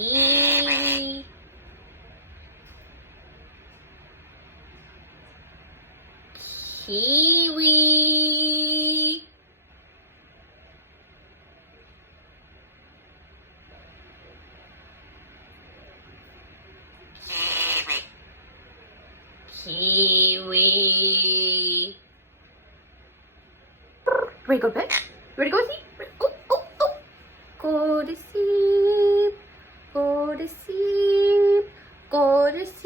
Kiwi. Kiwi. Kiwi. Ready to go to bed? Ready to go to sleep? Oh, oh, oh. Go to sleep. Go to sleep. Go to sleep.